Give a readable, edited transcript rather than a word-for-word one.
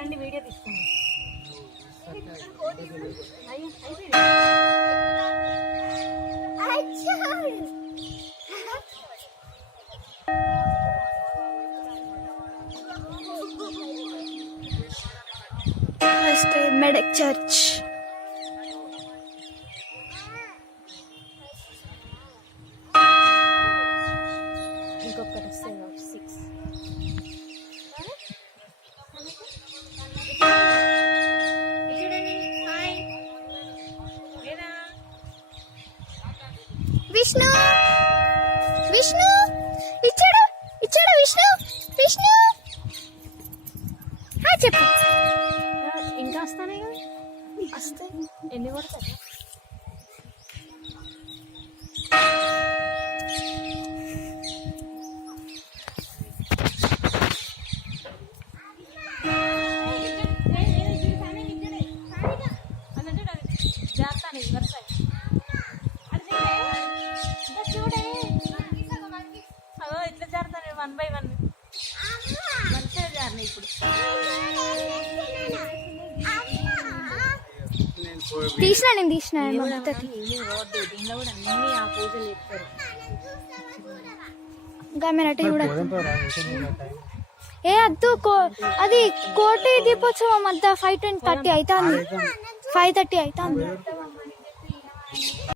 రండి వీడియో తీసుకుందాం. మెడక్ చర్చ్. ఇంకొకటి వస్తే 6 విష్ణు విష్ణు ఇచ్చాడు ఇచ్చాడు విష్ణు విష్ణు చెప్పు. ఇంకా వస్తానే కదా వస్తాయి. ఎన్ని పడతాయి? జాగ్రత్త వరుస ఇట్లా జారుతాను 1 by 1 వరుసగా జారినాయి. ఇప్పుడు నేను తీసిన దీనిలో కూడా అన్ని ఆ పూజలు చెప్తారు. గమనట కూడా ఏ అద్దు అది కోటి దీపోత్సవం అంతా 5:30 అవుతుంది. 5:30 అవుతుంది.